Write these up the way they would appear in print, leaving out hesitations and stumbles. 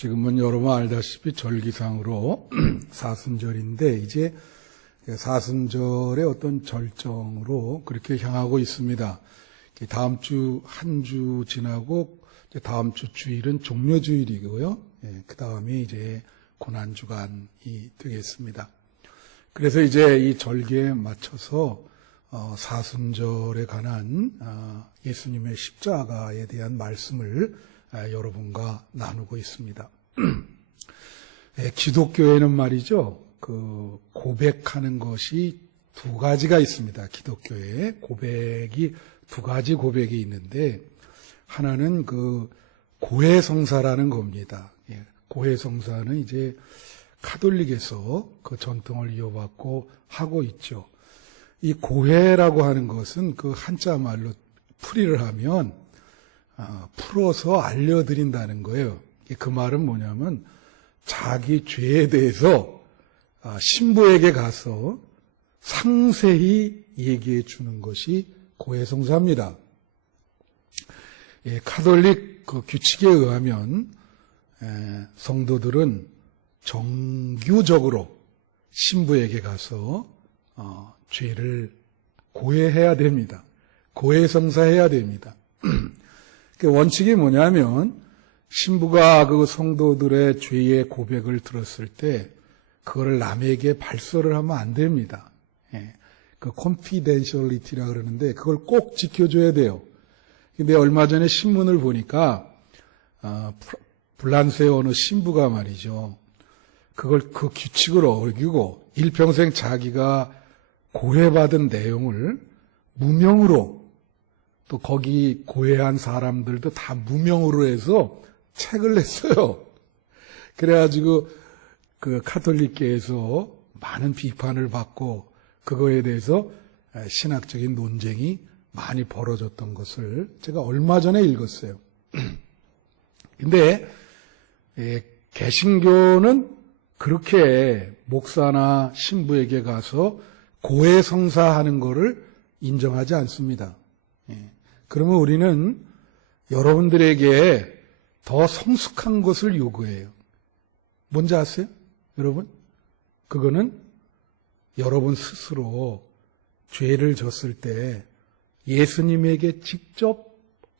지금은 여러분 알다시피 절기상으로 사순절인데 이제 사순절의 어떤 절정으로 그렇게 향하고 있습니다. 다음 주 한 주 지나고 다음 주 주일은 종료주일이고요. 그 다음이 이제 고난주간이 되겠습니다. 그래서 이제 이 절기에 맞춰서 사순절에 관한 예수님의 십자가에 대한 말씀을 여러분과 나누고 있습니다. 기독교에는 말이죠, 그 고백하는 것이 두 가지가 있습니다. 기독교에 고백이 두 가지 고백이 있는데 하나는 그 고해성사라는 겁니다. 고해성사는 이제 가톨릭에서 그 전통을 이어받고 하고 있죠. 이 고해라고 하는 것은 그 한자 말로 풀이를 하면 풀어서 알려드린다는 거예요. 그 말은 뭐냐면 자기 죄에 대해서 신부에게 가서 상세히 얘기해 주는 것이 고해성사입니다. 가톨릭 그 규칙에 의하면 성도들은 정규적으로 신부에게 가서 죄를 고해해야 됩니다. 고해성사해야 됩니다. 그 원칙이 뭐냐면 신부가 그 성도들의 죄의 고백을 들었을 때 그거를 남에게 발설을 하면 안 됩니다. 그 confidentiality라 그러는데 그걸 꼭 지켜줘야 돼요. 근데 얼마 전에 신문을 보니까 불란서의 어느 신부가 말이죠. 그걸 그 규칙을 어기고 일평생 자기가 고해받은 내용을 무명으로 또 거기 고해한 사람들도 다 무명으로 해서 책을 냈어요. 그래가지고 그 가톨릭계에서 많은 비판을 받고 그거에 대해서 신학적인 논쟁이 많이 벌어졌던 것을 제가 얼마 전에 읽었어요. 근데 개신교는 그렇게 목사나 신부에게 가서 고해성사하는 것을 인정하지 않습니다. 그러면 우리는 여러분들에게 더 성숙한 것을 요구해요. 뭔지 아세요? 여러분? 그거는 여러분 스스로 죄를 졌을 때 예수님에게 직접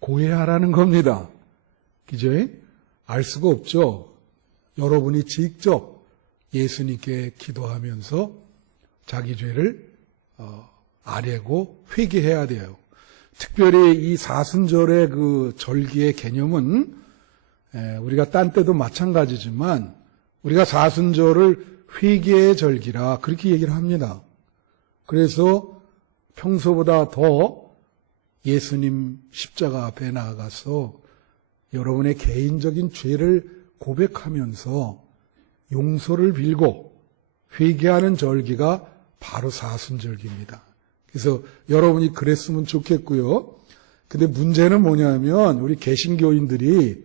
고해하라는 겁니다. 그죠? 알 수가 없죠? 여러분이 직접 예수님께 기도하면서 자기 죄를 아뢰고 회개해야 돼요. 특별히 이 사순절의 그 절기의 개념은 우리가 딴 때도 마찬가지지만 우리가 사순절을 회개의 절기라 그렇게 얘기를 합니다. 그래서 평소보다 더 예수님 십자가 앞에 나아가서 여러분의 개인적인 죄를 고백하면서 용서를 빌고 회개하는 절기가 바로 사순절기입니다. 그래서 여러분이 그랬으면 좋겠고요. 근데 문제는 뭐냐면 우리 개신교인들이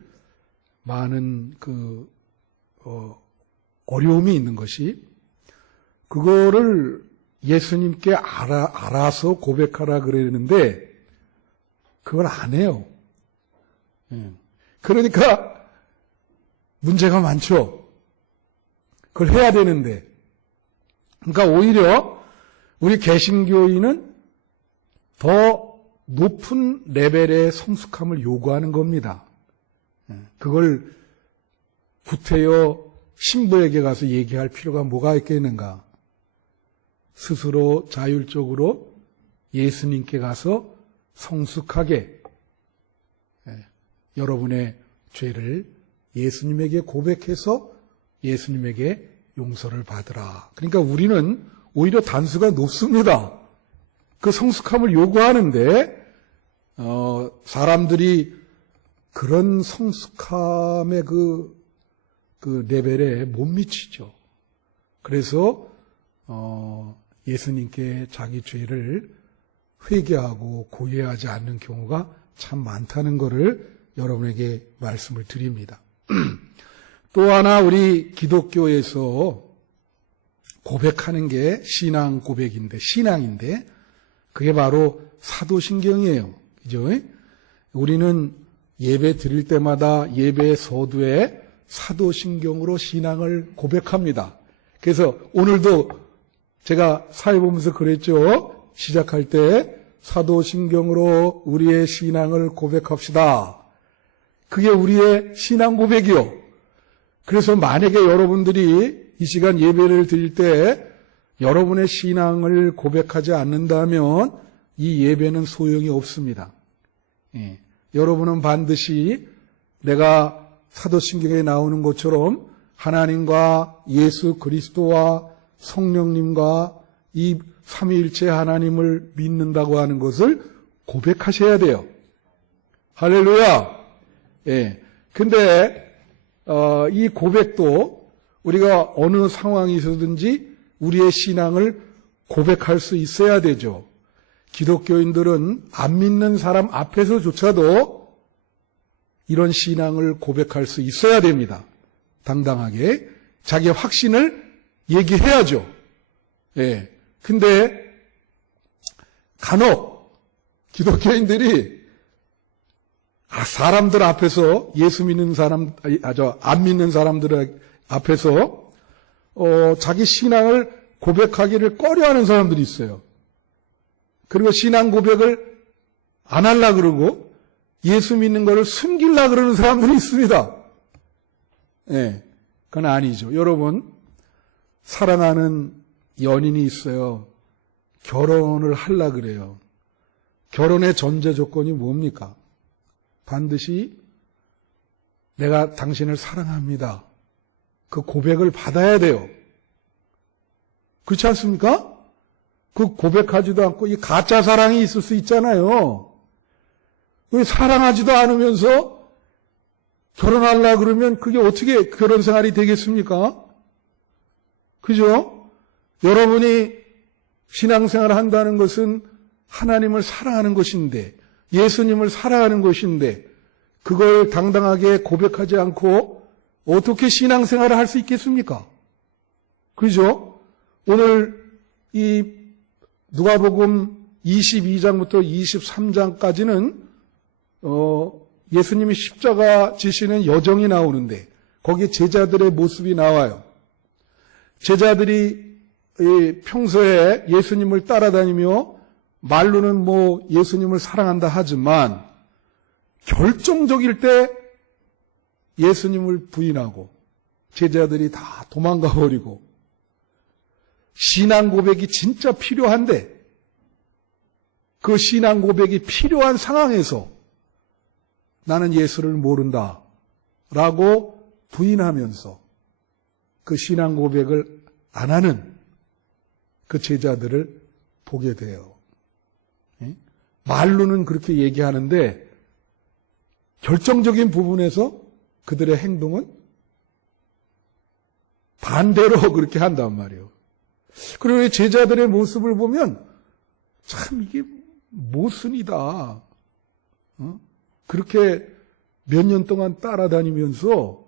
많은 어려움이 있는 것이 그거를 예수님께 알아서 고백하라 그랬는데 그걸 안 해요. 그러니까 문제가 많죠. 그걸 해야 되는데. 그러니까 오히려 우리 개신교인은 더 높은 레벨의 성숙함을 요구하는 겁니다. 그걸 구태여 신부에게 가서 얘기할 필요가 뭐가 있겠는가. 스스로 자율적으로 예수님께 가서 성숙하게 여러분의 죄를 예수님에게 고백해서 예수님에게 용서를 받으라. 그러니까 우리는 오히려 단수가 높습니다. 그 성숙함을 요구하는데 사람들이 그런 성숙함의 그 레벨에 못 미치죠. 그래서 예수님께 자기 죄를 회개하고 고해하지 않는 경우가 참 많다는 것을 여러분에게 말씀을 드립니다. 또 하나 우리 기독교에서 고백하는 게 신앙 고백인데, 신앙인데 그게 바로 사도신경이에요. 그죠? 우리는 예배 드릴 때마다 예배 서두에 사도신경으로 신앙을 고백합니다. 그래서 오늘도 제가 사회 보면서 그랬죠. 시작할 때 사도신경으로 우리의 신앙을 고백합시다. 그게 우리의 신앙 고백이요. 그래서 만약에 여러분들이 이 시간 예배를 드릴 때 여러분의 신앙을 고백하지 않는다면 이 예배는 소용이 없습니다. 예. 여러분은 반드시 내가 사도신경에 나오는 것처럼 하나님과 예수 그리스도와 성령님과 이 삼위일체 하나님을 믿는다고 하는 것을 고백하셔야 돼요. 할렐루야. 예. 근데 이 고백도 우리가 어느 상황에서든지 우리의 신앙을 고백할 수 있어야 되죠. 기독교인들은 안 믿는 사람 앞에서조차도 이런 신앙을 고백할 수 있어야 됩니다. 당당하게 자기의 확신을 얘기해야죠. 예. 근데 간혹 기독교인들이 사람들 앞에서 예수 믿는 사람, 안 믿는 사람들 앞에서 자기 신앙을 고백하기를 꺼려하는 사람들이 있어요. 그리고 신앙 고백을 안 하려고 그러고 예수 믿는 것을 숨기려고 그러는 사람들이 있습니다. 예, 그건 아니죠. 여러분, 사랑하는 연인이 있어요. 결혼을 하려고 그래요. 결혼의 전제 조건이 뭡니까? 반드시 내가 당신을 사랑합니다. 그 고백을 받아야 돼요. 그렇지 않습니까? 그 고백하지도 않고 이 가짜 사랑이 있을 수 있잖아요. 왜 사랑하지도 않으면서 결혼하려고 그러면 그게 어떻게 결혼 생활이 되겠습니까? 그죠? 여러분이 신앙생활을 한다는 것은 하나님을 사랑하는 것인데, 예수님을 사랑하는 것인데, 그걸 당당하게 고백하지 않고 어떻게 신앙생활을 할 수 있겠습니까? 그죠? 오늘 이 누가복음 22장부터 23장까지는 예수님이 십자가 지시는 여정이 나오는데 거기에 제자들의 모습이 나와요. 제자들이 평소에 예수님을 따라다니며 말로는 뭐 예수님을 사랑한다 하지만 결정적일 때 예수님을 부인하고 제자들이 다 도망가 버리고 신앙 고백이 진짜 필요한데 그 신앙 고백이 필요한 상황에서 나는 예수를 모른다 라고 부인하면서 그 신앙 고백을 안 하는 그 제자들을 보게 돼요. 말로는 그렇게 얘기하는데 결정적인 부분에서 그들의 행동은 반대로 그렇게 한단 말이에요. 그리고 제자들의 모습을 보면 참 이게 모순이다. 그렇게 몇 년 동안 따라다니면서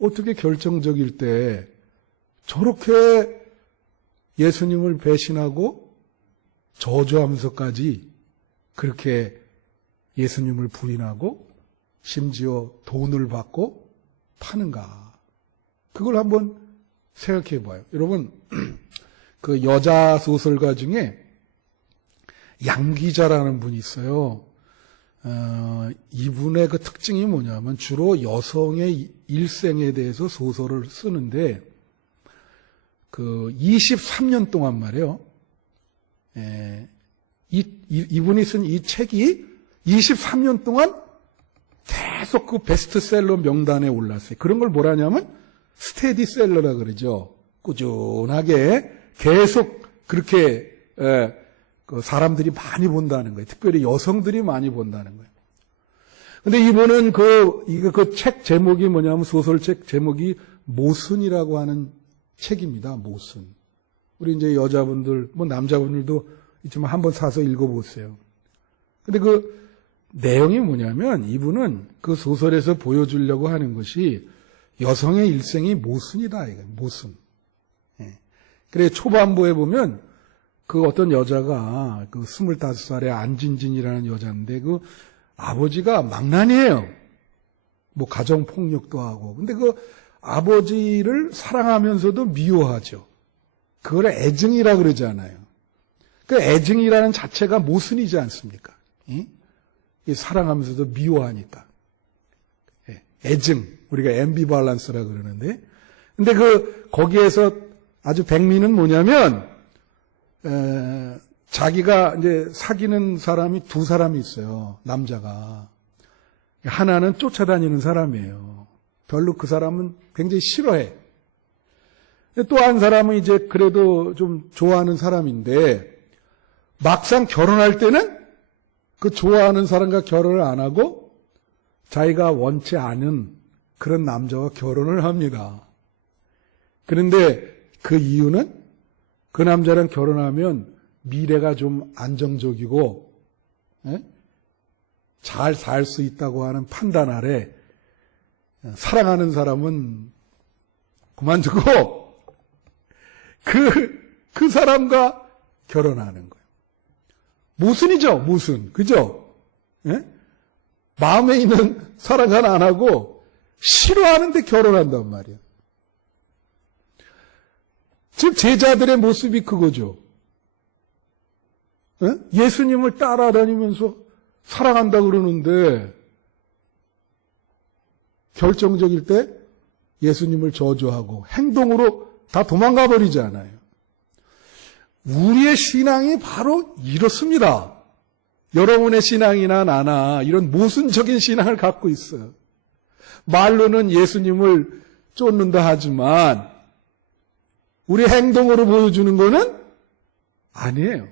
어떻게 결정적일 때 저렇게 예수님을 배신하고 저주하면서까지 그렇게 예수님을 부인하고 심지어 돈을 받고 파는가. 그걸 한번 생각해 봐요. 여러분, 그 여자 소설가 중에 양기자라는 분이 있어요. 이분의 그 특징이 뭐냐면 주로 여성의 일생에 대해서 소설을 쓰는데 그 23년 동안 말이에요. 이분이 쓴 이 책이 23년 동안 계속 그 베스트셀러 명단에 올랐어요. 그런 걸 뭐라냐면 스테디셀러라 그러죠. 꾸준하게 계속 그렇게 그 사람들이 많이 본다는 거예요. 특별히 여성들이 많이 본다는 거예요. 근데 이분은 그 책 제목이 뭐냐면 소설책 제목이 모순이라고 하는 책입니다. 모순. 우리 이제 여자분들, 뭐 남자분들도 있지만 한번 사서 읽어보세요. 근데 그 내용이 뭐냐면 이분은 그 소설에서 보여주려고 하는 것이 여성의 일생이 모순이다. 이거 모순. 예. 그래 초반부에 보면 그 어떤 여자가 그 25살의 안진진이라는 여자인데 그 아버지가 망난이에요. 뭐 가정폭력도 하고. 근데 그 아버지를 사랑하면서도 미워하죠. 그걸 애증이라 그러잖아요. 그 애증이라는 자체가 모순이지 않습니까? 이 사랑하면서도 미워하니까. 애증, 우리가 앰비발란스라 그러는데, 근데 거기에서 아주 백미는 뭐냐면, 자기가 이제 사귀는 사람이 두 사람이 있어요. 남자가. 하나는 쫓아다니는 사람이에요. 별로 그 사람은 굉장히 싫어해. 또 한 사람은 이제 그래도 좀 좋아하는 사람인데, 막상 결혼할 때는 그 좋아하는 사람과 결혼을 안 하고 자기가 원치 않은 그런 남자와 결혼을 합니다. 그런데 그 이유는 그 남자랑 결혼하면 미래가 좀 안정적이고 잘 살 수 있다고 하는 판단 아래 사랑하는 사람은 그만두고 그 사람과 결혼하는 거예요. 모순이죠, 모순. 그죠? 마음에 있는 사랑은 안 하고 싫어하는데 결혼한단 말이에요. 지금 제자들의 모습이 그거죠. 예수님을 따라다니면서 사랑한다 그러는데 결정적일 때 예수님을 저주하고 행동으로 다 도망가 버리잖아요. 우리의 신앙이 바로 이렇습니다. 여러분의 신앙이나 나나 이런 모순적인 신앙을 갖고 있어요. 말로는 예수님을 쫓는다 하지만 우리 행동으로 보여주는 거는 아니에요.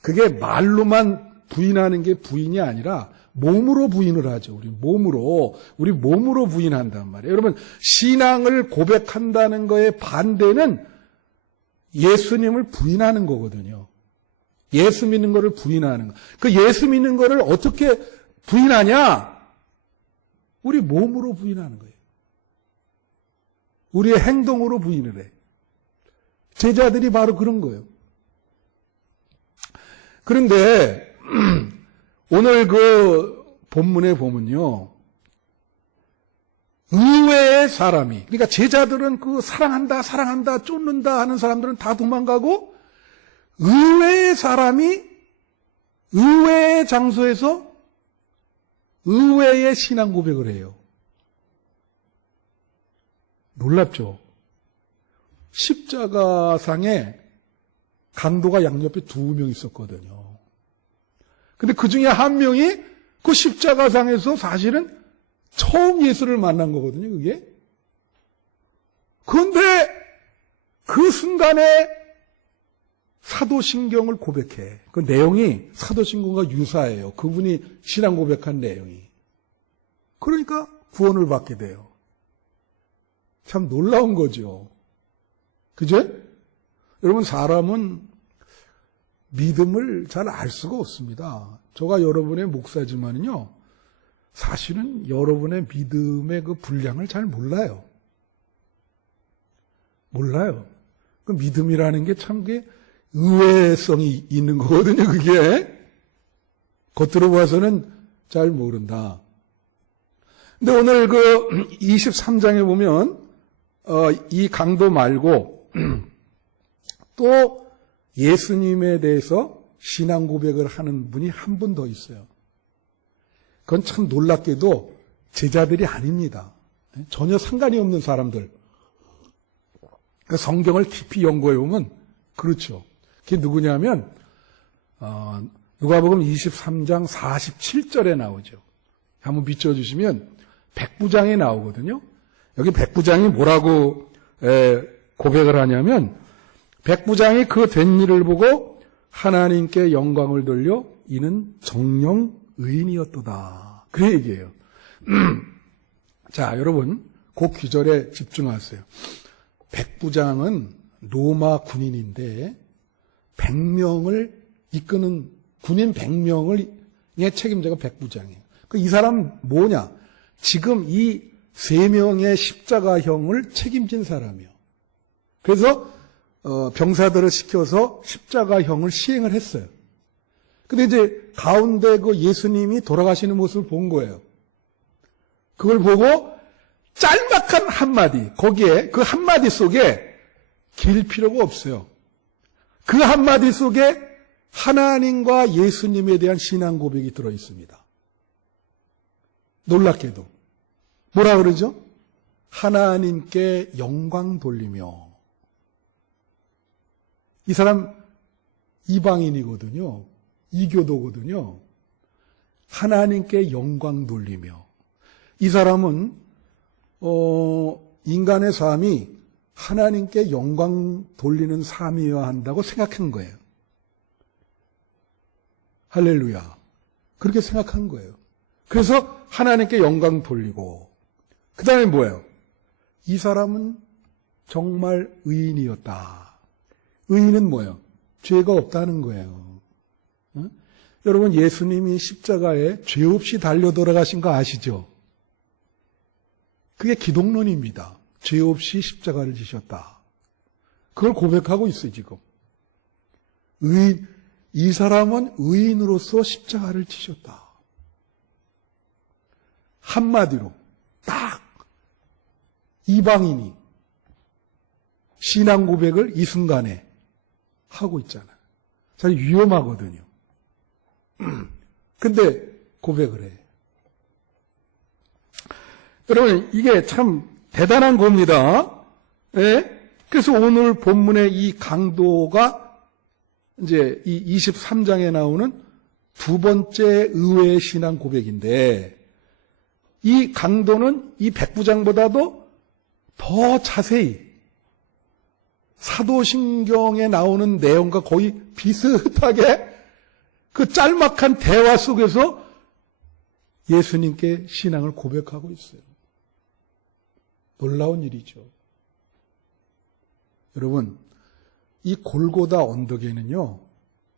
그게 말로만 부인하는 게 부인이 아니라 몸으로 부인을 하죠. 우리 몸으로 부인한단 말이에요. 여러분, 신앙을 고백한다는 거의 반대는 예수님을 부인하는 거거든요. 예수 믿는 거를 부인하는 거. 그 예수 믿는 거를 어떻게 부인하냐? 우리 몸으로 부인하는 거예요. 우리의 행동으로 부인을 해. 제자들이 바로 그런 거예요. 그런데 오늘 그 본문에 보면요. 의외의 사람이, 그러니까 제자들은 그 사랑한다, 쫓는다 하는 사람들은 다 도망가고 의외의 사람이 의외의 장소에서 의외의 신앙 고백을 해요. 놀랍죠? 십자가상에 강도가 양옆에 2명 있었거든요. 근데 그 중에 한 명이 그 십자가상에서 사실은 처음 예수를 만난 거거든요, 그게. 그런데 그 순간에 사도신경을 고백해. 그 내용이 사도신경과 유사해요. 그분이 신앙 고백한 내용이. 그러니까 구원을 받게 돼요. 참 놀라운 거죠. 그죠? 여러분, 사람은 믿음을 잘 알 수가 없습니다. 저가 여러분의 목사지만은요, 사실은 여러분의 믿음의 그 분량을 잘 몰라요. 그 믿음이라는 게 참 의외성이 있는 거거든요, 그게. 겉으로 봐서는 잘 모른다. 근데 오늘 그 23장에 보면, 이 강도 말고, 또 예수님에 대해서 신앙 고백을 하는 분이 한 분 더 있어요. 그건 참 놀랍게도 제자들이 아닙니다. 전혀 상관이 없는 사람들. 성경을 깊이 연구해 보면 그렇죠. 그게 누구냐면 누가복음 23장 47절에 나오죠. 한번 비춰주시면 백부장에 나오거든요. 여기 백부장이 뭐라고 고백을 하냐면 백부장이 그 된 일을 보고 하나님께 영광을 돌려 이는 정령 의인이었도다. 그 얘기예요. 자, 여러분, 그 귀절에 집중하세요. 백부장은 로마 군인인데 100명을 이끄는 군인 100명의 책임자가 백부장이에요. 이 사람 뭐냐? 지금 이 3명의 십자가형을 책임진 사람이에요. 그래서 병사들을 시켜서 십자가형을 시행을 했어요. 근데 이제 가운데 그 예수님이 돌아가시는 모습을 본 거예요. 그걸 보고 짤막한 한마디, 거기에 그 한마디 속에 길 필요가 없어요. 그 한마디 속에 하나님과 예수님에 대한 신앙 고백이 들어있습니다. 놀랍게도. 뭐라 그러죠? 하나님께 영광 돌리며. 이 사람 이방인이거든요. 이교도거든요. 하나님께 영광 돌리며. 이 사람은 인간의 삶이 하나님께 영광 돌리는 삶이어야 한다고 생각한 거예요. 할렐루야. 그렇게 생각한 거예요. 그래서 하나님께 영광 돌리고, 그 다음에 뭐예요? 이 사람은 정말 의인이었다. 의인은 뭐예요? 죄가 없다는 거예요. 어? 여러분, 예수님이 십자가에 죄 없이 달려 돌아가신 거 아시죠? 그게 기독론입니다. 죄 없이 십자가를 지셨다. 그걸 고백하고 있어요, 지금. 이 사람은 의인으로서 십자가를 지셨다. 한마디로 딱 이방인이 신앙 고백을 이 순간에 하고 있잖아요. 사실 위험하거든요. 근데 고백을 해. 여러분, 이게 참 대단한 겁니다. 예? 그래서 오늘 본문의 이 강도가 이제 이 23장에 나오는 두 번째 의외의 신앙 고백인데, 이 강도는 이 백부장보다도 더 자세히 사도신경에 나오는 내용과 거의 비슷하게 그 짤막한 대화 속에서 예수님께 신앙을 고백하고 있어요. 놀라운 일이죠. 여러분, 이 골고다 언덕에는요,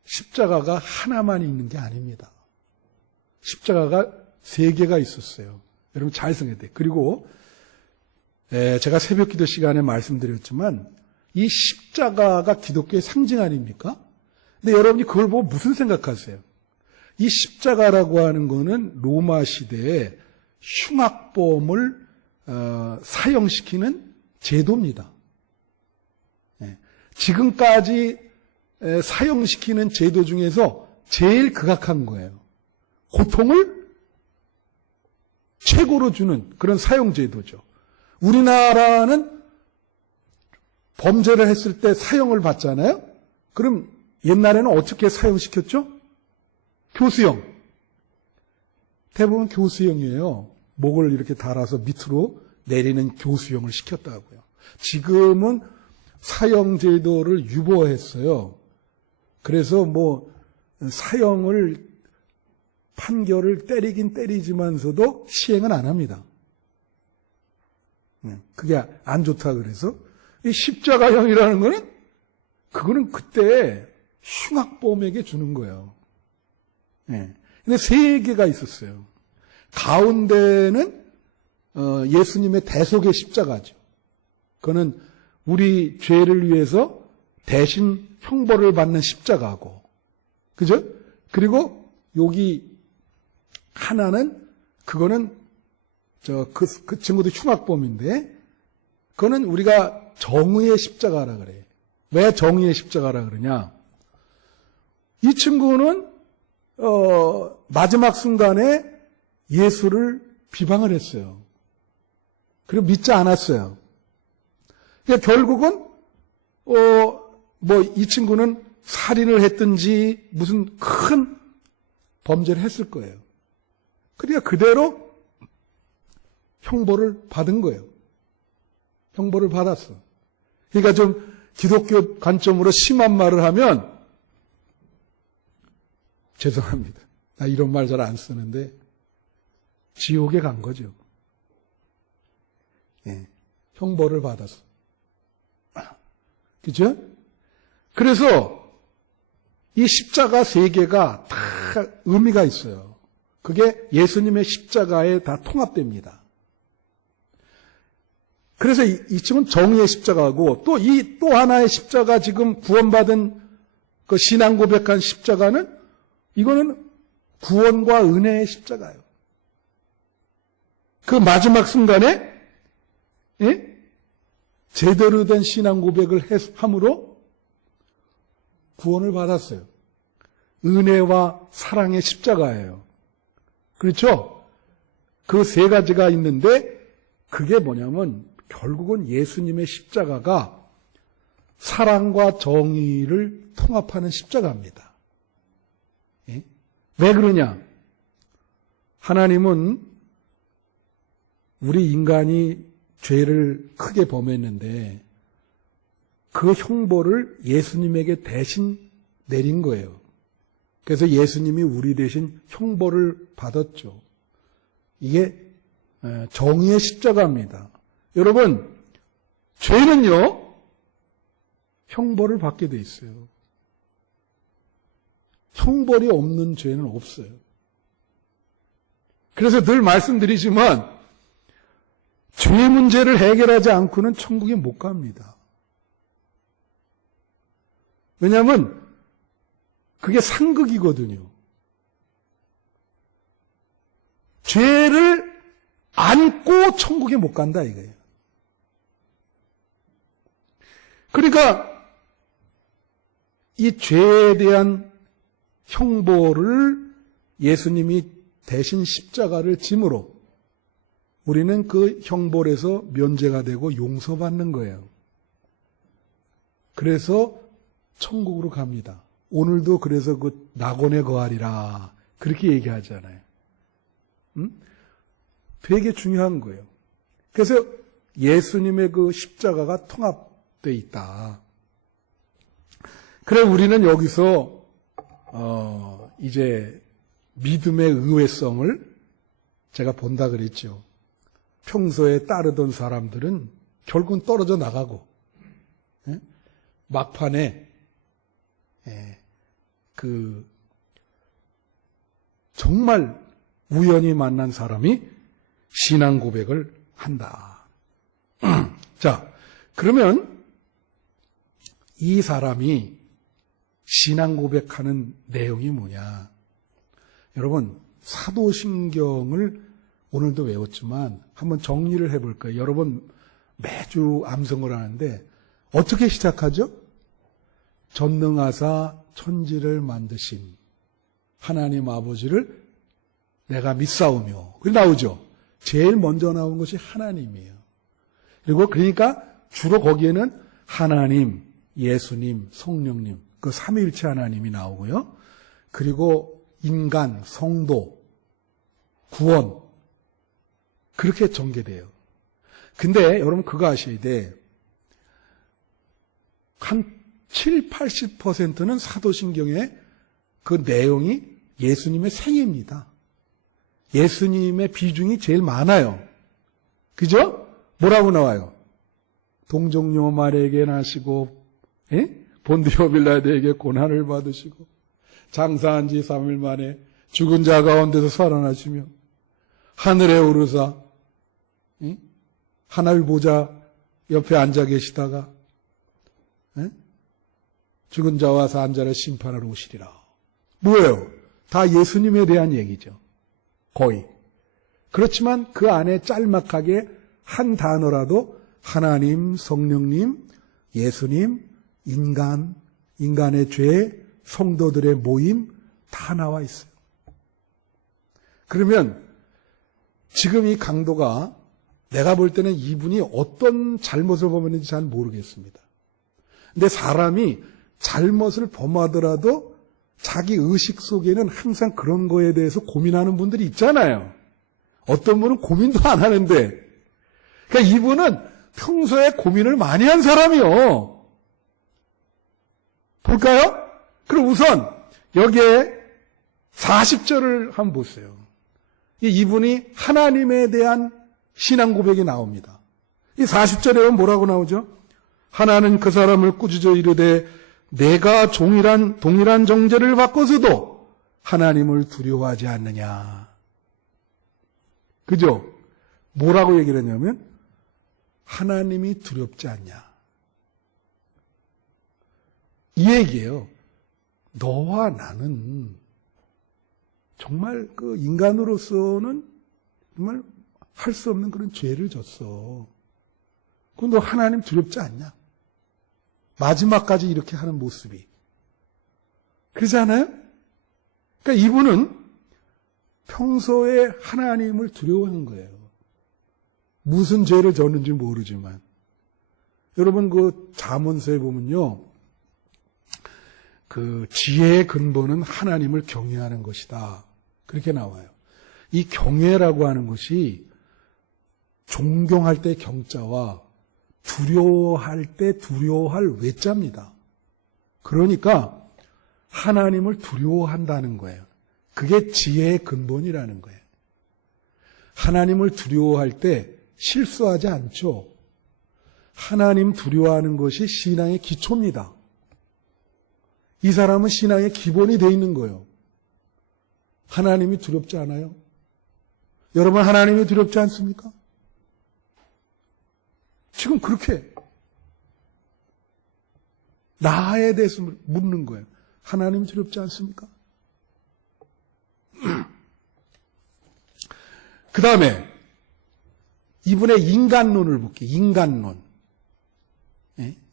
십자가가 하나만 있는 게 아닙니다. 십자가가 3개가 있었어요. 여러분 잘 생각해야 돼요. 그리고 제가 새벽 기도 시간에 말씀드렸지만 이 십자가가 기독교의 상징 아닙니까? 근데 여러분이 그걸 보고 무슨 생각하세요? 이 십자가라고 하는 거는 로마 시대에 흉악범을 사형시키는 제도입니다. 지금까지 사형시키는 제도 중에서 제일 극악한 거예요. 고통을 최고로 주는 그런 사형제도죠. 우리나라는 범죄를 했을 때 사형을 받잖아요. 그럼 옛날에는 어떻게 사형시켰죠? 교수형. 대부분 교수형이에요. 목을 이렇게 달아서 밑으로 내리는 교수형을 시켰다고요. 지금은 사형제도를 유보했어요. 그래서 사형을 판결을 때리긴 때리지만서도 시행은 안 합니다. 그게 안 좋다 그래서 이 십자가형이라는 거는 그거는 그때 흉악범에게 주는 거예요. 근데 3개가 있었어요. 가운데는 예수님의 대속의 십자가죠. 그거는 우리 죄를 위해서 대신 형벌을 받는 십자가고, 그죠? 그리고 여기 하나는 그거는 그 친구도 흉악범인데, 그거는 우리가 정의의 십자가라 그래요. 왜 정의의 십자가라 그러냐? 이 친구는 마지막 순간에 예수를 비방을 했어요. 그리고 믿지 않았어요. 그러니까 결국은 이 친구는 살인을 했든지 무슨 큰 범죄를 했을 거예요. 그러니까 그대로 형벌을 받은 거예요. 형벌을 받았어. 그러니까 좀 기독교 관점으로 심한 말을 하면, 죄송합니다. 나 이런 말 잘 안 쓰는데 지옥에 간 거죠. 형벌을 받았어. 그죠? 그래서 이 십자가 3개가 다 의미가 있어요. 그게 예수님의 십자가에 다 통합됩니다. 그래서 이 층은 정의의 십자가고, 또 하나의 십자가, 지금 구원받은 그 신앙 고백한 십자가는, 이거는 구원과 은혜의 십자가예요. 그 마지막 순간에 예? 제대로 된 신앙 고백을 함으로 구원을 받았어요. 은혜와 사랑의 십자가예요. 그렇죠? 그 세 가지가 있는데 그게 뭐냐면 결국은 예수님의 십자가가 사랑과 정의를 통합하는 십자가입니다. 예? 왜 그러냐? 하나님은 우리 인간이 죄를 크게 범했는데 그 형벌을 예수님에게 대신 내린 거예요. 그래서 예수님이 우리 대신 형벌을 받았죠. 이게 정의의 십자가입니다. 여러분, 죄는요, 형벌을 받게 돼 있어요. 형벌이 없는 죄는 없어요. 그래서 늘 말씀드리지만 죄 문제를 해결하지 않고는 천국에 못 갑니다. 왜냐하면 그게 상극이거든요. 죄를 안고 천국에 못 간다 이거예요. 그러니까 이 죄에 대한 형벌을 예수님이 대신 십자가를 짐으로 우리는 그 형벌에서 면제가 되고 용서받는 거예요. 그래서 천국으로 갑니다. 오늘도 그래서 그 낙원에 거하리라 그렇게 얘기하잖아요. 되게 중요한 거예요. 그래서 예수님의 그 십자가가 통합되어 있다. 그래 우리는 여기서 이제 믿음의 의외성을 제가 본다 그랬죠. 평소에 따르던 사람들은 결국은 떨어져 나가고 막판에 그 정말 우연히 만난 사람이 신앙 고백을 한다. 자, 그러면 이 사람이 신앙 고백하는 내용이 뭐냐? 여러분, 사도신경을 오늘도 외웠지만 한번 정리를 해볼 거예요. 여러분 매주 암송을 하는데 어떻게 시작하죠? 전능하사 천지를 만드신 하나님 아버지를 내가 믿사오며. 그게 나오죠. 제일 먼저 나온 것이 하나님이에요. 그리고 그러니까 주로 거기에는 하나님, 예수님, 성령님, 그 삼위일체 하나님이 나오고요. 그리고 인간, 성도, 구원 그렇게 전개돼요. 근데 여러분 그거 아셔야 돼. 한 7, 80%는 사도신경의 그 내용이 예수님의 생애입니다. 예수님의 비중이 제일 많아요. 그죠? 뭐라고 나와요? 동정녀 마리아에게 나시고 본디오 빌라드에게 고난을 받으시고 장사한 지 3일 만에 죽은 자 가운데서 살아나시며 하늘에 오르사 하늘 보좌 옆에 앉아 계시다가 죽은 자와 산 자를 심판하러 오시리라. 뭐예요? 다 예수님에 대한 얘기죠. 거의. 그렇지만 그 안에 짤막하게 한 단어라도 하나님, 성령님, 예수님, 인간, 인간의 죄, 성도들의 모임 다 나와 있어요. 그러면 지금 이 강도가 내가 볼 때는 이분이 어떤 잘못을 범했는지 잘 모르겠습니다. 근데 사람이 잘못을 범하더라도 자기 의식 속에는 항상 그런 거에 대해서 고민하는 분들이 있잖아요. 어떤 분은 고민도 안 하는데, 그러니까 이분은 평소에 고민을 많이 한 사람이요. 볼까요? 그럼 우선 여기에 40절을 한번 보세요. 이분이 하나님에 대한 신앙 고백이 나옵니다. 이 40절에 뭐라고 나오죠? 하나는 그 사람을 꾸짖어 이르되 내가 동일한 정죄를 받고서도 하나님을 두려워하지 않느냐. 그죠? 뭐라고 얘기를 했냐면 하나님이 두렵지 않냐. 이 얘기예요. 너와 나는 정말 그 인간으로서는 정말 할 수 없는 그런 죄를 졌어. 그럼 너 하나님 두렵지 않냐? 마지막까지 이렇게 하는 모습이. 그러지 않아요? 그러니까 이분은 평소에 하나님을 두려워하는 거예요. 무슨 죄를 졌는지 모르지만. 여러분 그 잠언서에 보면요. 그 지혜의 근본은 하나님을 경외하는 것이다. 그렇게 나와요. 이 경외라고 하는 것이 존경할 때 경자와 두려워할 때 두려워할 외자입니다. 그러니까 하나님을 두려워한다는 거예요. 그게 지혜의 근본이라는 거예요. 하나님을 두려워할 때 실수하지 않죠. 하나님 두려워하는 것이 신앙의 기초입니다. 이 사람은 신앙의 기본이 되어 있는 거예요. 하나님이 두렵지 않아요? 여러분 하나님이 두렵지 않습니까? 지금 그렇게 나에 대해서 묻는 거예요. 하나님 두렵지 않습니까? 그 다음에 이분의 인간론을 볼게요. 인간론.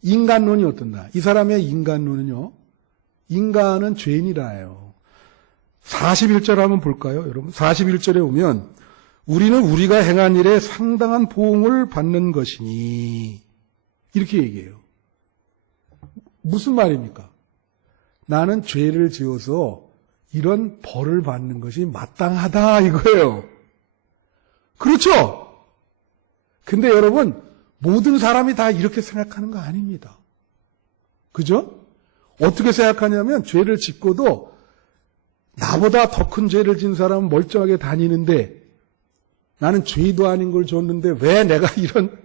인간론이 어떤다? 이 사람의 인간론은요. 인간은 죄인이라요. 41절 한번 볼까요? 여러분 41절에 보면 우리는 우리가 행한 일에 상당한 보응을 받는 것이니 이렇게 얘기해요. 무슨 말입니까? 나는 죄를 지어서 이런 벌을 받는 것이 마땅하다 이거예요. 그렇죠? 근데 여러분 모든 사람이 다 이렇게 생각하는 거 아닙니다. 그죠? 어떻게 생각하냐면 죄를 짓고도 나보다 더 큰 죄를 진 사람은 멀쩡하게 다니는데 나는 죄도 아닌 걸 줬는데 왜 내가 이런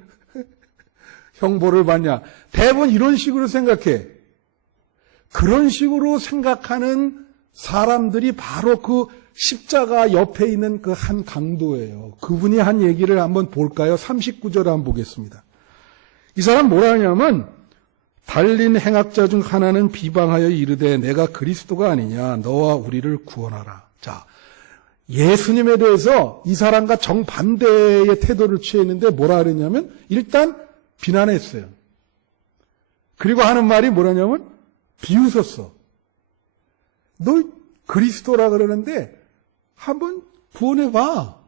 형벌을 받냐. 대부분 이런 식으로 생각해. 그런 식으로 생각하는 사람들이 바로 그 십자가 옆에 있는 그 한 강도예요. 그분이 한 얘기를 한번 볼까요? 39절 한번 보겠습니다. 이 사람 뭐라 하냐면 달린 행악자 중 하나는 비방하여 이르되 내가 그리스도가 아니냐 너와 우리를 구원하라. 자, 예수님에 대해서 이 사람과 정반대의 태도를 취했는데 뭐라 그랬냐면 일단 비난했어요. 그리고 하는 말이 뭐라냐면 비웃었어. 너 그리스도라 그러는데 한번 구원해봐.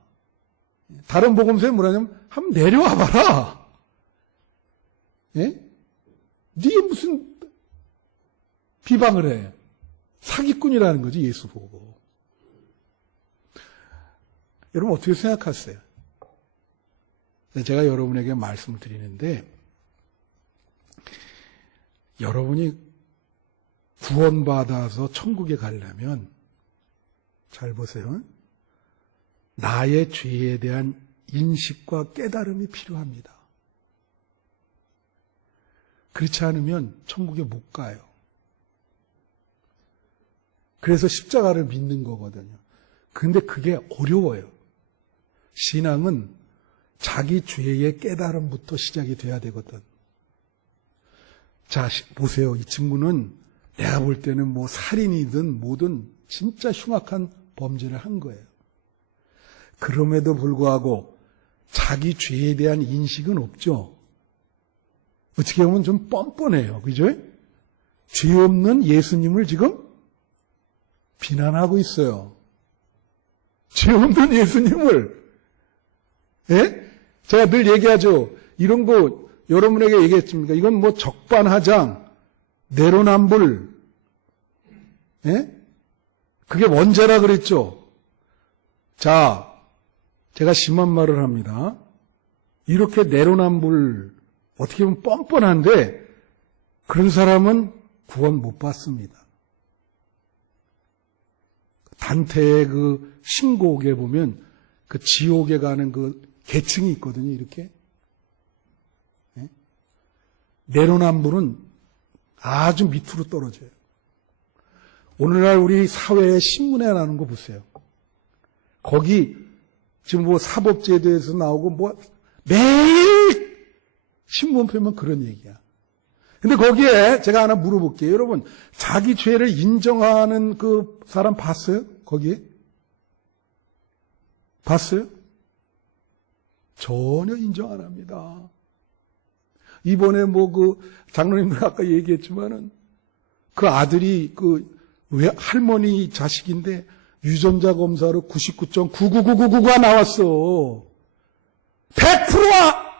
다른 복음서에 뭐라냐면 한번 내려와 봐라. 예? 네가 무슨 비방을 해. 사기꾼이라는 거지 예수 보고. 여러분 어떻게 생각하세요? 제가 여러분에게 말씀을 드리는데 여러분이 구원받아서 천국에 가려면 잘 보세요. 나의 죄에 대한 인식과 깨달음이 필요합니다. 그렇지 않으면 천국에 못 가요. 그래서 십자가를 믿는 거거든요. 그런데 그게 어려워요. 신앙은 자기 죄의 깨달음부터 시작이 돼야 되거든. 자, 보세요. 이 친구는 내가 볼 때는 뭐 살인이든 뭐든 진짜 흉악한 범죄를 한 거예요. 그럼에도 불구하고 자기 죄에 대한 인식은 없죠. 어떻게 보면 좀 뻔뻔해요. 그죠? 죄 없는 예수님을 지금 비난하고 있어요. 죄 없는 예수님을. 예? 제가 늘 얘기하죠. 이런 거 여러분에게 얘기했습니까? 이건 뭐 적반하장, 내로남불. 예? 그게 원죄라 그랬죠. 자, 제가 심한 말을 합니다. 이렇게 내로남불, 어떻게 보면 뻔뻔한데 그런 사람은 구원 못 받습니다. 단테의 그 신곡에 보면 그 지옥에 가는 그 계층이 있거든요. 이렇게. 네? 내로남불은 아주 밑으로 떨어져요. 오늘날 우리 사회의 신문에 나는 거 보세요. 거기 지금 뭐 사법제도에서 나오고 뭐 매일 신문 펴면 그런 얘기야. 근데 거기에 제가 하나 물어볼게요. 여러분, 자기 죄를 인정하는 그 사람 봤어요? 거기에? 봤어요? 전혀 인정 안 합니다. 이번에 장로님들 아까 얘기했지만은 그 아들이 할머니 자식인데 유전자 검사로 99.99999가 나왔어. 100%가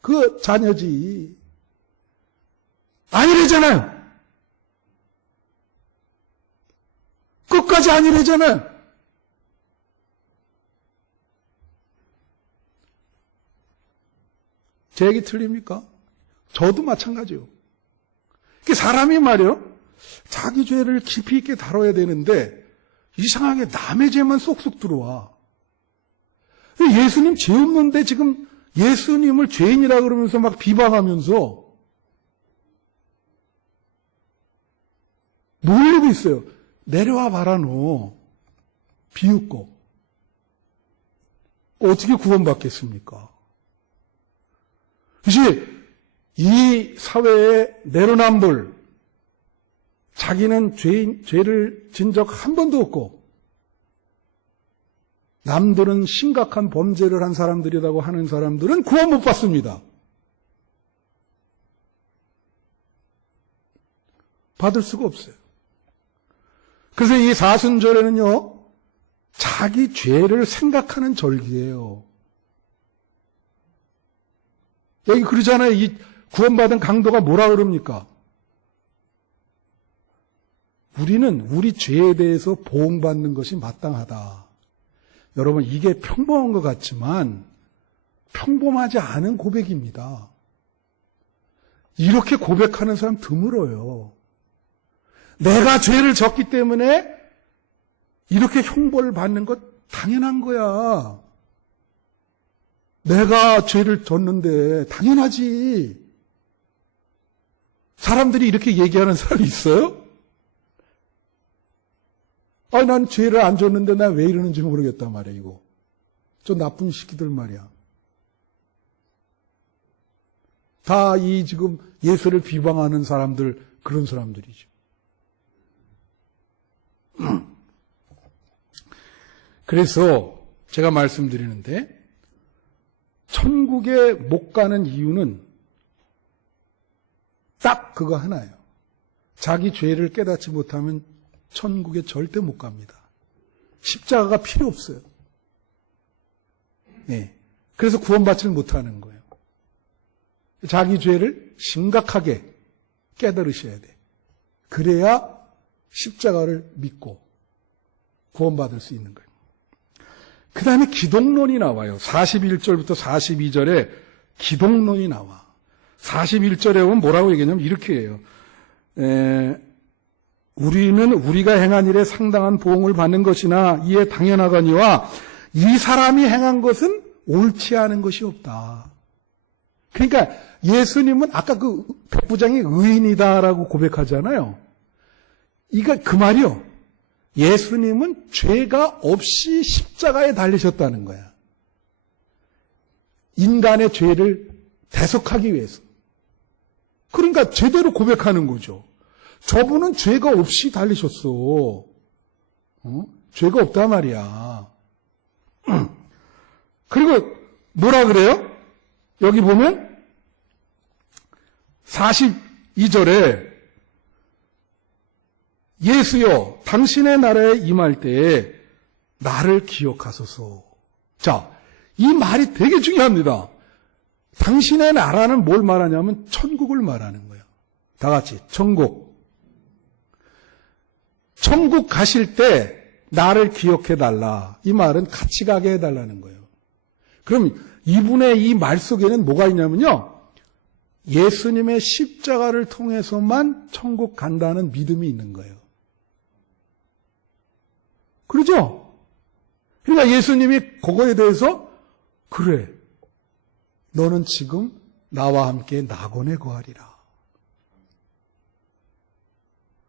그 자녀지. 아니래잖아요. 끝까지 아니래잖아요. 제 얘기 틀립니까? 저도 마찬가지요. 사람이 말이요, 자기 죄를 깊이 있게 다뤄야 되는데 이상하게 남의 죄만 쏙쏙 들어와. 예수님 죄 없는데 지금 예수님을 죄인이라 그러면서 막 비방하면서 놀리고 있어요. 내려와 봐라 너. 비웃고. 어떻게 구원받겠습니까? 이제 이 사회의 내로남불, 자기는 죄를 진 적 한 번도 없고 남들은 심각한 범죄를 한 사람들이라고 하는 사람들은 구원 못 받습니다. 받을 수가 없어요. 그래서 이 사순절에는요, 자기 죄를 생각하는 절기예요. 여기 그러잖아요. 이 구원받은 강도가 뭐라 그럽니까? 우리는 우리 죄에 대해서 보응받는 것이 마땅하다. 여러분, 이게 평범한 것 같지만 평범하지 않은 고백입니다. 이렇게 고백하는 사람 드물어요. 내가 죄를 졌기 때문에 이렇게 형벌을 받는 것 당연한 거야. 내가 죄를 졌는데 당연하지. 사람들이 이렇게 얘기하는 사람이 있어요? 난 죄를 안 졌는데 난 왜 이러는지 모르겠단 말이야, 이거. 저 나쁜 시키들 말이야. 다 지금 예수를 비방하는 사람들, 그런 사람들이죠. 그래서 제가 말씀드리는데, 천국에 못 가는 이유는 딱 그거 하나예요. 자기 죄를 깨닫지 못하면 천국에 절대 못 갑니다. 십자가가 필요 없어요. 네. 그래서 구원받지를 못하는 거예요. 자기 죄를 심각하게 깨달으셔야 돼. 그래야 십자가를 믿고 구원받을 수 있는 거예요. 그 다음에 기독론이 나와요. 41절부터 42절에 기독론이 나와. 41절에 보면 뭐라고 얘기하냐면 이렇게 해요. 우리는 우리가 행한 일에 상당한 보응을 받는 것이나 이에 당연하거니와 이 사람이 행한 것은 옳지 않은 것이 없다. 그러니까 예수님은 아까 그 백부장이 의인이다라고 고백하잖아요. 이거 그 말이요. 예수님은 죄가 없이 십자가에 달리셨다는 거야. 인간의 죄를 대속하기 위해서. 그러니까 제대로 고백하는 거죠. 저분은 죄가 없이 달리셨어. 죄가 없단 말이야. 그리고 뭐라 그래요? 여기 보면 42절에 예수여 당신의 나라에 임할 때에 나를 기억하소서. 자, 이 말이 되게 중요합니다. 당신의 나라는 뭘 말하냐면 천국을 말하는 거예요. 다 같이 천국. 천국 가실 때 나를 기억해달라. 이 말은 같이 가게 해달라는 거예요. 그럼 이분의 이 말 속에는 뭐가 있냐면요. 예수님의 십자가를 통해서만 천국 간다는 믿음이 있는 거예요. 그러죠? 그러니까 예수님이 그거에 대해서 그래, 너는 지금 나와 함께 낙원에 거하리라.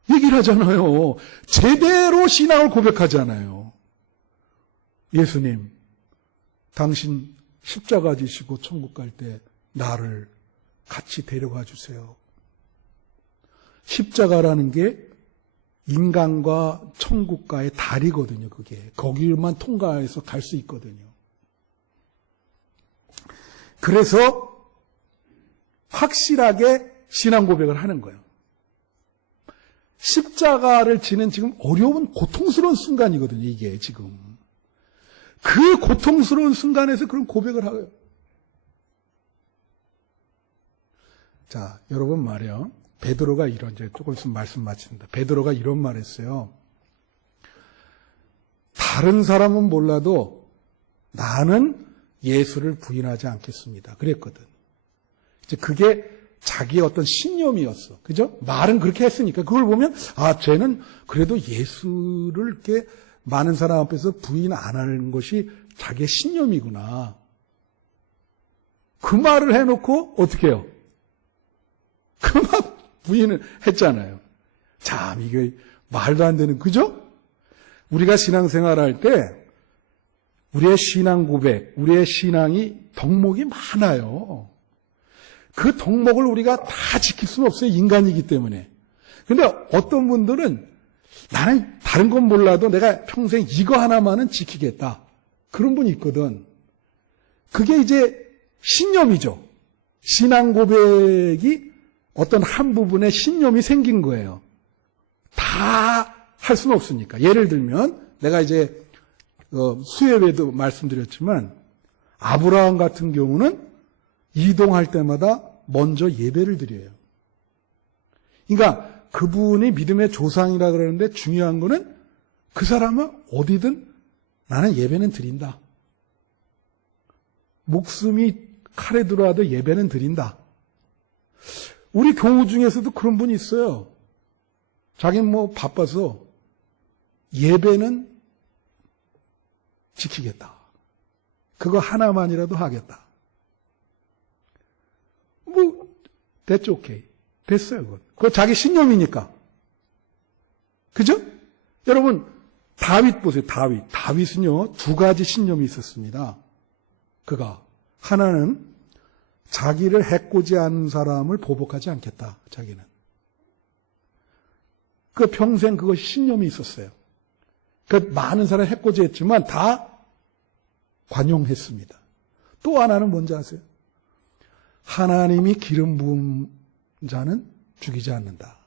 얘기를 하잖아요. 제대로 신앙을 고백하잖아요. 예수님, 당신 십자가 지시고 천국 갈 때 나를 같이 데려가 주세요. 십자가라는 게 인간과 천국과의 다리거든요. 그게 거기만 통과해서 갈 수 있거든요. 그래서 확실하게 신앙 고백을 하는 거예요. 십자가를 지는 지금 어려운 고통스러운 순간이거든요, 이게 지금. 그 고통스러운 순간에서 그런 고백을 하고요. 자, 여러분 말이요. 베드로가 이런, 이제 조금 있으면 말씀 마칩니다. 베드로가 이런 말 했어요. 다른 사람은 몰라도 나는 예수를 부인하지 않겠습니다. 그랬거든. 이제 그게 자기의 어떤 신념이었어. 그죠? 말은 그렇게 했으니까 그걸 보면 쟤는 그래도 예수를 이렇게 많은 사람 앞에서 부인 안 하는 것이 자기의 신념이구나. 그 말을 해놓고 어떻게 해요? 그 말 부인을 했잖아요. 참 이게 말도 안 되는, 그죠? 우리가 신앙생활할 때 우리의 신앙 고백, 우리의 신앙이 덕목이 많아요. 그 덕목을 우리가 다 지킬 수는 없어요. 인간이기 때문에. 근데 어떤 분들은 나는 다른 건 몰라도 내가 평생 이거 하나만은 지키겠다. 그런 분이 있거든. 그게 이제 신념이죠. 신앙 고백이 어떤 한 부분에 신념이 생긴 거예요. 다 할 수는 없으니까. 예를 들면 내가 이제 수요일에도 말씀드렸지만 아브라함 같은 경우는 이동할 때마다 먼저 예배를 드려요. 그러니까 그분이 믿음의 조상이라 그러는데 중요한 거는 그 사람은 어디든 나는 예배는 드린다. 목숨이 칼에 들어와도 예배는 드린다. 우리 교우 중에서도 그런 분이 있어요. 자기는 뭐 바빠서 예배는 지키겠다. 그거 하나만이라도 하겠다. 뭐 that's okay. 됐어요. 그건. 그거 자기 신념이니까. 그죠? 여러분 다윗 보세요. 다윗은요 2가지 신념이 있었습니다. 그가 하나는 자기를 해코지 않은 사람을 보복하지 않겠다. 자기는. 그 평생 그것이 신념이 있었어요. 그 많은 사람을 해코지했지만 다 관용했습니다. 또 하나는 뭔지 아세요? 하나님이 기름 부은 자는 죽이지 않는다.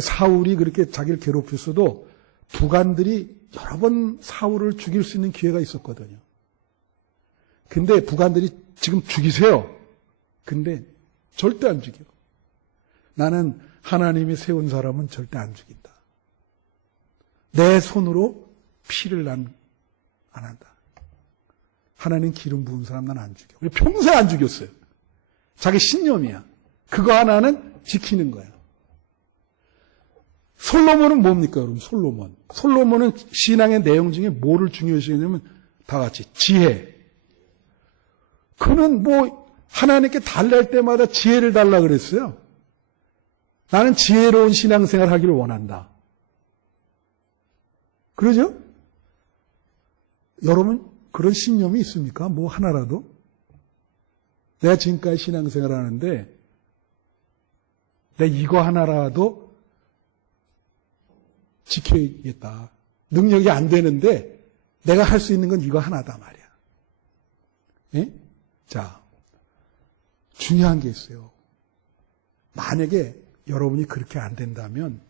사울이 그렇게 자기를 괴롭혔어도 부관들이 여러 번 사울을 죽일 수 있는 기회가 있었거든요. 근데 부관들이 지금 죽이세요. 근데 절대 안 죽여. 나는 하나님이 세운 사람은 절대 안 죽인다. 내 손으로 피를 난 안 한다. 하나님 기름 부은 사람 난 안 죽여. 평생 안 죽였어요. 자기 신념이야. 그거 하나는 지키는 거야. 솔로몬은 뭡니까, 여러분? 솔로몬은 신앙의 내용 중에 뭐를 중요시 했냐면 다 같이 지혜. 그는 뭐 하나님께 달랄 때마다 지혜를 달라 그랬어요. 나는 지혜로운 신앙생활 하기를 원한다. 그러죠? 여러분 그런 신념이 있습니까? 뭐 하나라도? 내가 지금까지 신앙생활 하는데 내가 이거 하나라도 지켜야겠다. 능력이 안 되는데 내가 할 수 있는 건 이거 하나다 말이야. 예? 자, 중요한 게 있어요. 만약에 여러분이 그렇게 안 된다면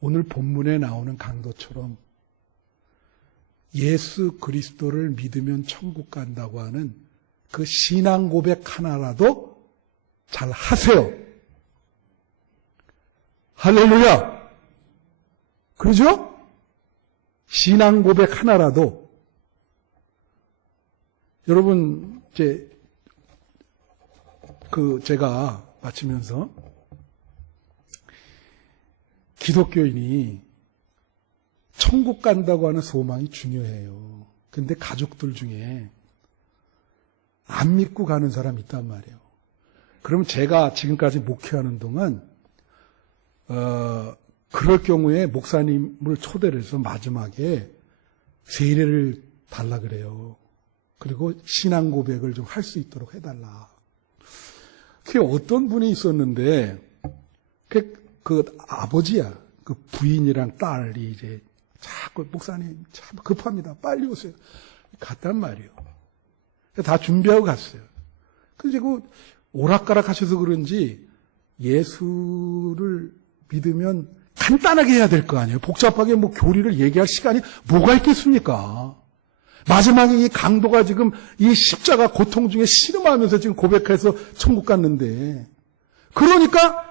오늘 본문에 나오는 강도처럼 예수 그리스도를 믿으면 천국 간다고 하는 그 신앙 고백 하나라도 잘 하세요. 할렐루야! 그러죠? 신앙 고백 하나라도. 여러분, 제가 마치면서 기독교인이 천국 간다고 하는 소망이 중요해요. 근데 가족들 중에 안 믿고 가는 사람이 있단 말이에요. 그럼 제가 지금까지 목회하는 동안 그럴 경우에 목사님을 초대를 해서 마지막에 세례를 달라 그래요. 그리고 신앙 고백을 좀 할 수 있도록 해달라. 그게 어떤 분이 있었는데 그 아버지야. 그 부인이랑 딸이 이제 자꾸 목사님 참 급합니다. 빨리 오세요. 갔단 말이에요. 다 준비하고 갔어요. 근데 그 오락가락 하셔서 그런지 예수를 믿으면 간단하게 해야 될 거 아니에요. 복잡하게 뭐 교리를 얘기할 시간이 뭐가 있겠습니까? 마지막에 이 강도가 지금 이 십자가 고통 중에 씨름하면서 지금 고백해서 천국 갔는데, 그러니까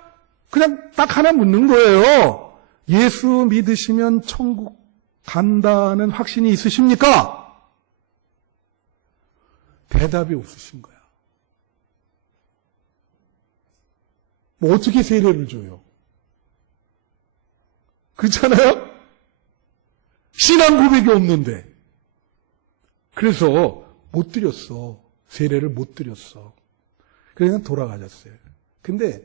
그냥 딱 하나 묻는 거예요. 예수 믿으시면 천국 간다는 확신이 있으십니까? 대답이 없으신 거야. 뭐 어떻게 세례를 줘요? 그렇잖아요? 신앙 고백이 없는데. 그래서 못 드렸어. 세례를 못 드렸어. 그래서 돌아가셨어요. 근데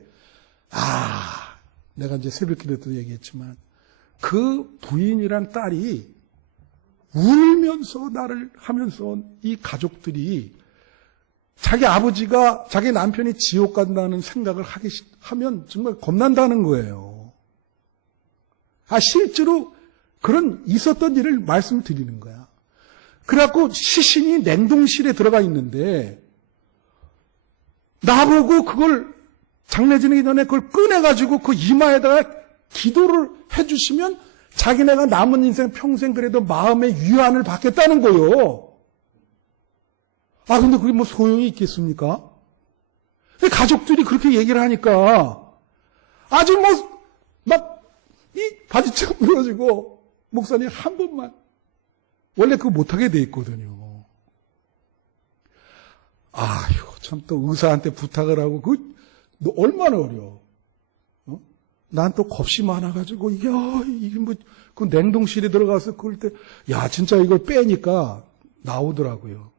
내가 이제 새벽기도 얘기했지만 그 부인이란 딸이 울면서 나를 하면서 이 가족들이 자기 아버지가 자기 남편이 지옥 간다는 생각을 하면 정말 겁난다는 거예요. 실제로 그런 있었던 일을 말씀드리는 거야. 그래갖고 시신이 냉동실에 들어가 있는데 나보고 그걸 장례 지내기 전에 그걸 꺼내가지고 그 이마에다가 기도를 해주시면 자기네가 남은 인생 평생 그래도 마음의 위안을 받겠다는 거요. 근데 그게 뭐 소용이 있겠습니까? 가족들이 그렇게 얘기를 하니까 아주 이 바지처럼 무너지고 목사님 한 번만 원래 그거 못하게 돼 있거든요. 참 또 의사한테 부탁을 하고 너 얼마나 어려워. 난 또 겁이 많아가지고 이게 뭐 그 냉동실에 들어가서 그럴 때 진짜 이걸 빼니까 나오더라고요.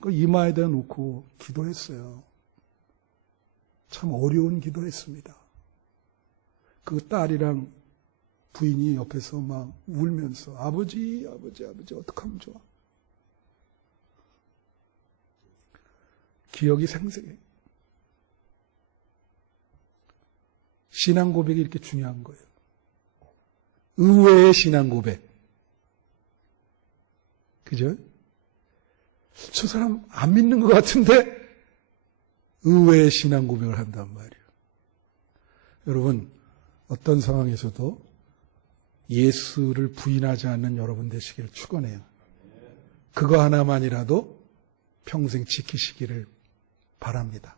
그 이마에다 놓고 기도했어요. 참 어려운 기도했습니다. 그 딸이랑 부인이 옆에서 막 울면서 아버지 어떡하면 좋아. 기억이 생생해. 신앙 고백이 이렇게 중요한 거예요. 의외의 신앙 고백. 그죠? 저 사람 안 믿는 것 같은데 의외의 신앙 고백을 한단 말이에요. 여러분, 어떤 상황에서도 예수를 부인하지 않는 여러분 되시기를 축원해요. 그거 하나만이라도 평생 지키시기를 바랍니다.